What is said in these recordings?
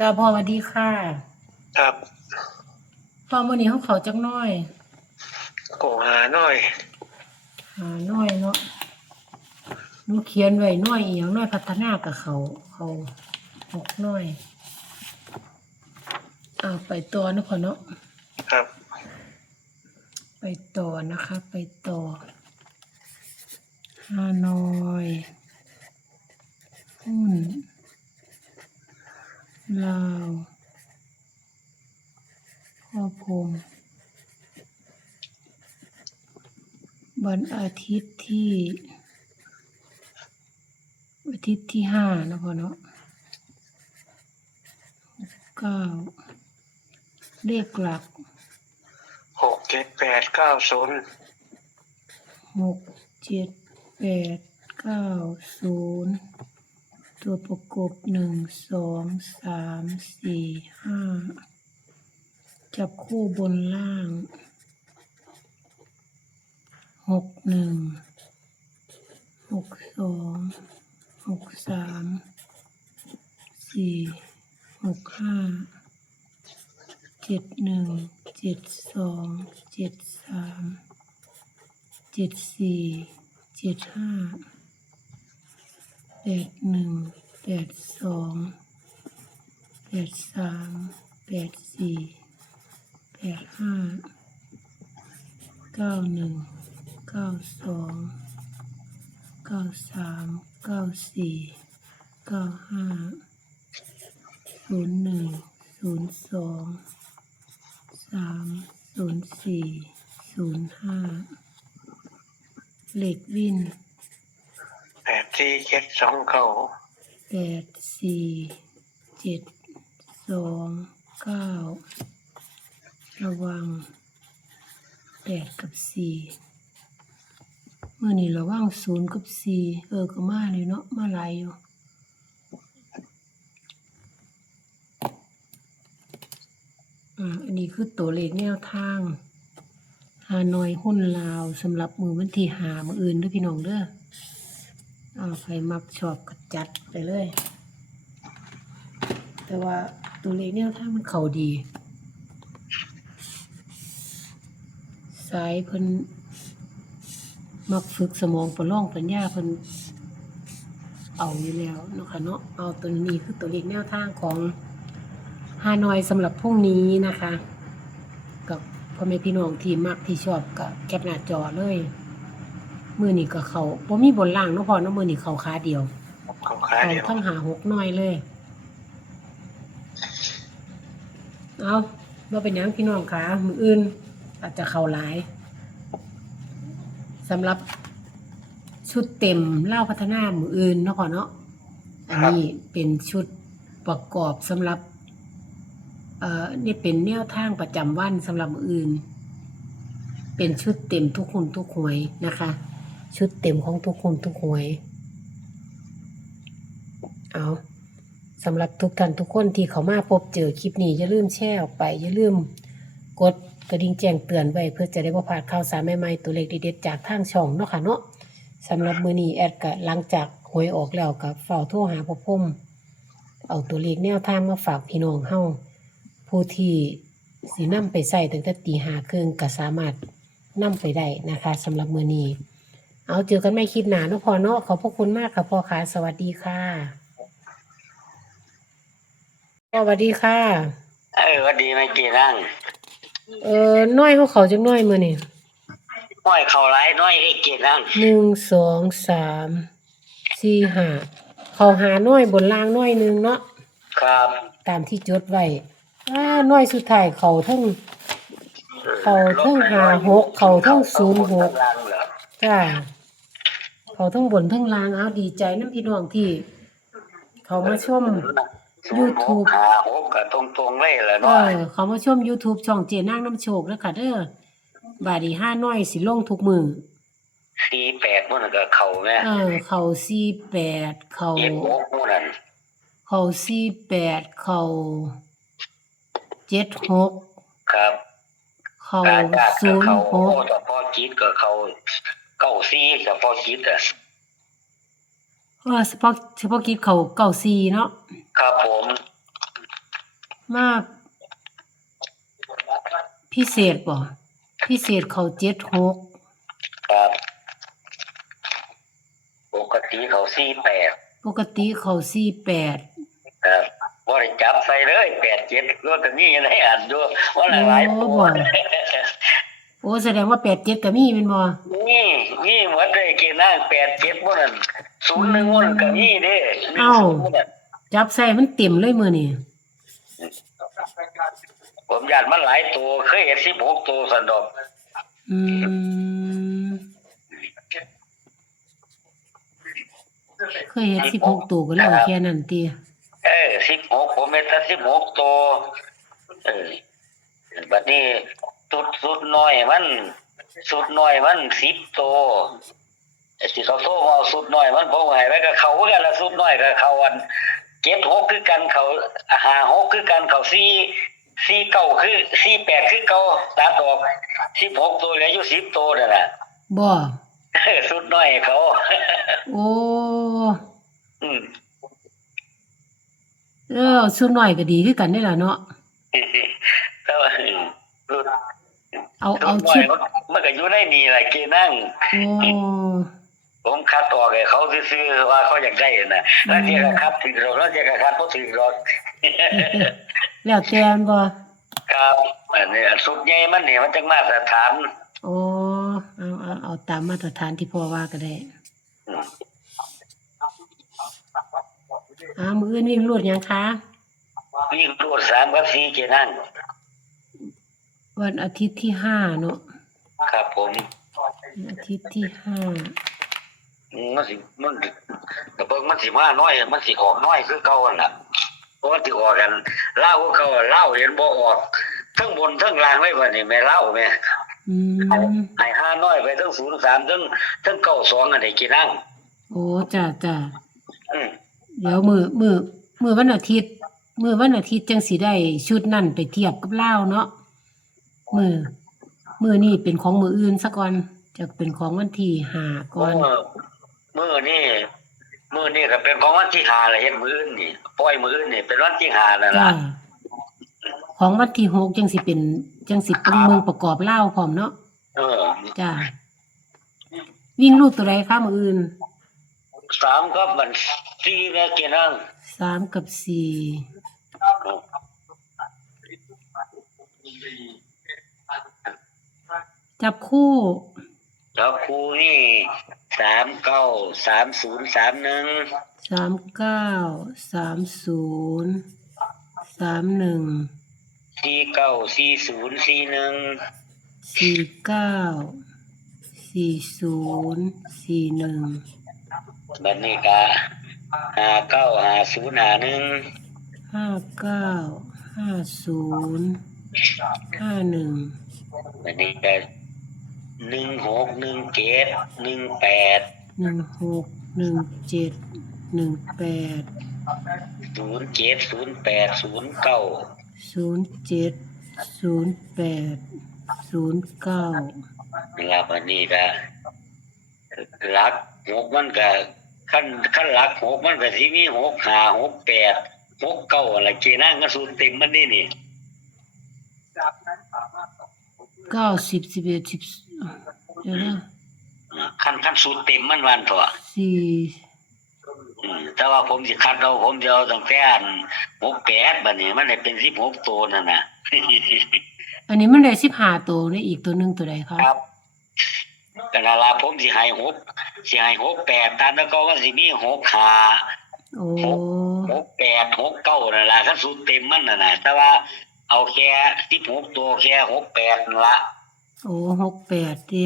จ้าพ่อสวัสดีค่ะครับพ่อมื้อนี้เขาจักหน้อยโกหาหน่อยหาน้อยเนาะหนูเขียนไว้น้อยอีหยังน้อยพัฒนากับเขา6น้อยไปต่อนะพ่อเนาะครับไปต่อนะคะไปต่อฮานอยหุ้นลาวพ่อพรหมวันอาทิตย์ที่5นะพ่อเนาะ9เลขหลัก6 7 8 9 0 6 7 8 9 0ตัวประกบ1 2 3 4 5จับคู่บนล่าง6 1 6 2 6 3 4 6 5 7 1 7 2 7 3 7 4 7 5 8 1 8 2 8 3 8 4 8 5 9 1 9 2 9 3 9 4 9 5 0 1 0 2 3 0 4 0 5เลขวิน8 4 7 2 9 8 4 7 2 9ระวัง8กับ4มื้อนี้ระวัง0กับ4ก็มาเลยเนาะมาหลายอยู่อันนี้คือตัวเลขแนวทางฮานอยหุ้นลาวสำหรับมื้อวันที่5มื้ออื่นเด้อพี่น้องเด้อใครมักชอบก็จัดไปเลยแต่ว่าตัวเลขแนวทางมันเข้าดีสายเพิ่นมักฝึกสมองประลองปัญญาเพิ่นเอาอยู่แล้วเนาะค่ะเนาะเอาตัวนี้คือตัวเลขแนวทางของฮานอยสำหรับพรุ่งนี้นะคะกับพ่อแม่พี่น้องที่มักที่ชอบก็แคปหน้าจอเลยมื้อนี้ก็เข้าบ่มีบนล่างเนาะพ่อเนาะมื้อนี้เข้าขาเดียวเข้าขาเดียวทั้งหา6น้อยเลยเอาบ่เป็นหยังพี่น้องค่ะมื้ออื่นอาจจะเข้าหลายสำหรับชุดเต็มเล่าพัฒนามื้ออื่นเนาะพ่อเนาะอันนี้เป็นชุดประกอบสำหรับนี่เป็นแนวทางประจำวันสำหรับมื้ออื่นเป็นชุดเต็มทุกคนทุกหวยนะคะชุดเต็มของทุกคนทุกหวยเอาสำหรับทุกท่านทุกคนที่เขามาพบเจอคลิปนี้อย่าลืมแชร์ออกไปอย่าลืมกดกระดิ่งแจ้งเตือนไว้เพื่อจะได้บ่พลาดข่าวสารใหม่ๆตัวเลขเด็ดๆจากทางช่องเนาะค่ะเนาะสำหรับมื้อนี้แอดก็หลังจากหวยออกแล้วก็เฝ้าโทรหาพ่อพรหมเอาตัวเลขแนวทางมาฝากพี่น้องเฮาผู้ที่สินำไปใช้ตั้งแต่ตี 5:30ก็สามารถนำไปได้นะคะสำหรับมื้อนี้เอาเจอกันใหม่คลิปหน้าเนาะพ่อเนาะขอบพระคุณมากค่ะพ่อค่ะสวัสดีค่ะสวัสดีค่ะว่าดีไม่กี่นั่งน้อยเขาจักหน่อยมื้อนี้น้อยเข้าหลายน้อยให้กี่นั่ง1 2 3 4 5เขาหาน้อยบนล่างน้อยนึงเนาะครับตามที่จดไว้น้อยสุดท้ายเขาทั้ง56เขาทั้ง06จ้าเขาทั้งบนทั้งล่างเอาดีใจนำพี่น้องที่เขามาชม YouTube 6ก็ตรงๆเลยล่ะเนาะเขามาชม YouTube ช่องเจนางน้ำโชคเด้อค่ะเด้อบาดนี้ห้าน้อยสิลงทุกมื้อ48มันก็เข้าแม่เขา48เขา76มันนั่นเขา48เขา76ครับเขา06เฉพาะกิจก็เข้า94เฉพาะกิจเฉพาะกิจเขา94เนาะครับผม มาพิเศษบ่พิเศษเขา76ครับปกติเขา48ปกติเขา48ครับบ่ได้จับใส่เลย87ก็มีอยู่ในอันอยู่ว่าหลายตัว โอ้แสดงว่า87ก็มีแม่นบ่นี่หมดเลยเกณฑ์นั่ง87บ่นั่น01บ่นั่นก็มีเด้10บ่นั่น จับใส่มันเต็มเลยมื้อนี้ ผมญาติมันหลายตัวเคยเห็น16ตัวสันดอก อืมเคยเห็น16ตัวก็แล้วแค่นั้นติ16ผมเห็นแต่16ตัวบัดนี้สุดน้อยมัน10ตัวสิเขาโทรมาเอาสุดน้อยมันผมให้ไว้ก็เขาคือกันละสุดน้อยก็เขาอัน76คือกันเขา56คือกันเขา49คือ48คือเก่าตัดออก16ตัวเหลืออยู่10ตัวนั่นน่ะ บ่ สุดน้อยเขา โอ้ อืม ส่วนน้อยก็ดีคือกันได้ล่ะเนาะ แต่ว่าสุด เอา น้อ ชุ ย ด มันก็อยู่ในนี่แหละเกนั่ง โอ้ ผมคัดออกให้เขาซื่อๆว่าเขาอยากได้น่ะแล้วเทียก็คัดถึงหรอกแล้วเทียก็คัดบ่ถึงหรอก แล้วแต่อันบ่ ครับอันนี้สุดใหญ่มันนี่มันจังมาตรฐาน โอ้เอาตามมาตรฐานที่พ่อว่าก็ได้ อืม มื้ออื่นวิ่งรวดหยังคะ วิ่งรูด3กับ4เกนั่ง วันอาทิตย์ที่5เนาะ ครับผม วันอาทิตย์ที่5มันแต่เบิ่งมันสิมาน้อยมันสิออกน้อยคือเก่านั่นล่ะเพราะมันสิออกกันลาวคือเก่าลาวเห็นบ่ออกทั้งบนทั้งล่างไว้บัดนี้แม่ลาวแม่ อืม ให้5น้อยไปทั้ง03ทั้ง92อันนี้กี่นั่ง โอ้จ้ะ อืม เดี๋ยวมื้อวันอาทิตย์จังสิได้ชุดนั่นไปเทียบกับลาวเนาะมื้อนี้เป็นของมื้ออื่นซะก่อนจะเป็นของวันที่5ก่อน มื้อนี้ก็เป็นของวันที่5แล้วเฮ็ดมื้ออื่นนี่ปล่อยมื้ออื่นนี่เป็นวันที่5นั่น จ้า ล่ะ ของวันที่6จังสิเป็นเมืองประกอบลาวพร้อมเนาะ จ้าวิ่งลูกตัวใดคะมื้ออื่น 3ก็มัน4แม่กี่นั่ง 3กับ4จับคู่ แล้วครูนี่393031 39 30 41 บัดนี้ก็595051 บัดนี้ก็161718 แล้วบัดนี้ก็หลัก6มันก็คันหลัก6มันก็สิมี656869อะไรเกนั่งก็สูตรเต็มมันนี่ 90 11 10เดี๋ยวนะ คันสูตรเต็มมันวันเถอะ 4 แต่ว่าผมสิคัดเอาผมจะเอาตั้งแต่68บัดนี้มันได้เป็น16ตัวนั่นน่ะ อันนี้มันได้15ตัวได้อีกตัวหนึงตัวใดคะ ครับก็นั่นล่ะผมสิให้68ตามแล้วก็ว่าสิมี65 โอ้ 68 69นั่นล่ะคันสูตรเต็มมันน่ะนะแต่ว่าเอาแค่16ตัวแค่68นั่นล่ะ โอ้68ติ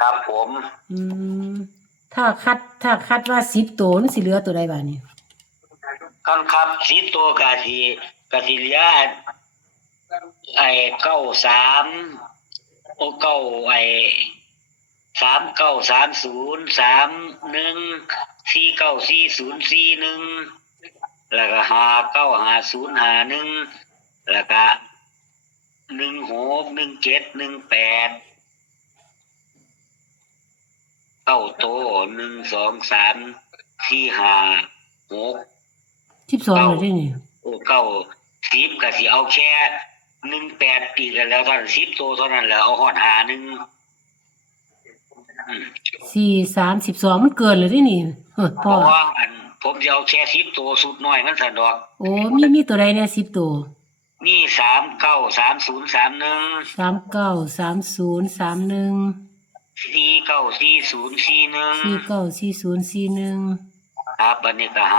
ครับผม อืมถ้าคัดว่า10ตัวมันสิเหลือตัวใดบัดนี้ คันครับ10ตัวก็สิเหลือไอ้93โอ้เก้าไอ้393031494041แล้วก็595051แล้วก็161718เก้าโต12345 6 12เลยได้นี่ โอ้เก้า 10ก็สิเอาแค่18อีกแล้วเท่านั้น10ตัวเท่านั้นแหล้วเอาฮอดหาหนึงอืม 4 3 12มันเกินเลยเด้นี่เพพ่อราะว่าผมจะเอาแค่10ตัวสุดน้อยมันสะดวกโอ้มีตัวใดแน่10ตัวมี393031 393031 494041 494041ครับอันนี้ก็595051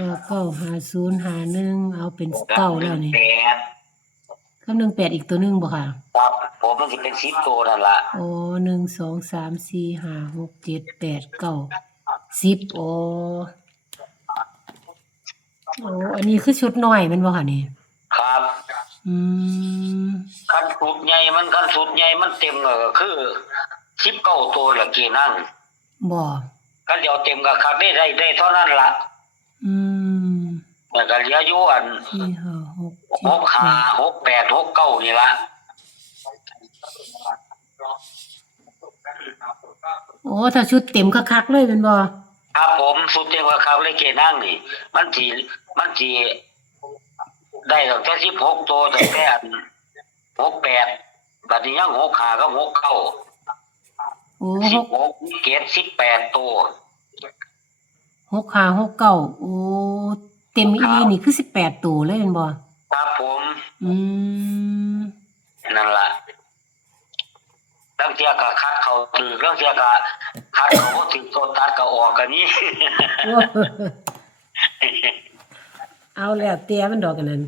595051เอาเป็นเก้าแล้วนี่ 18กับ18อีกตัวหนึงบ่ค่ะ ครับผมมันสิเป็น10ตัวนั่นล่ะอ๋อ1 2 3 4 5 6 7 8 9 10อ๋ออันนี้คือชุดน้อยแม่นบ่ค่ะนี่ ครับ อืม คันสุดใหญ่มันเต็มก็คือ19ตัวละกี่นั่ง บ่ คันเดียวเต็มก็คักได้เท่านั้นล่ะ อืม แล้วก็เหลืออยู่อัน4 5 6 65 68 69นี่ล่ะ โอ้ถ้าชุดเต็มคักๆเลยแม่นบ่ ครับผมสุดเต็มก็คักเลยเกนั่งนี่มันสิได้ตั้งแต่16ตัวตั้งแต่68บัดนี้ยัง65กับ69 โอ้16 18ตัว 65 69โอ้เต็มอีหลีนี่คือ18ตัวเลยแม่นบ่ ครับผม อืม นั่นล่ะตั้งเที่ยก็คัดเขาถือตั้งเที่ยก็คัดเขาบ่ถือตัวตัดก็ออกกันนี้ เอาแล้วแต่มันดอกกันนั้น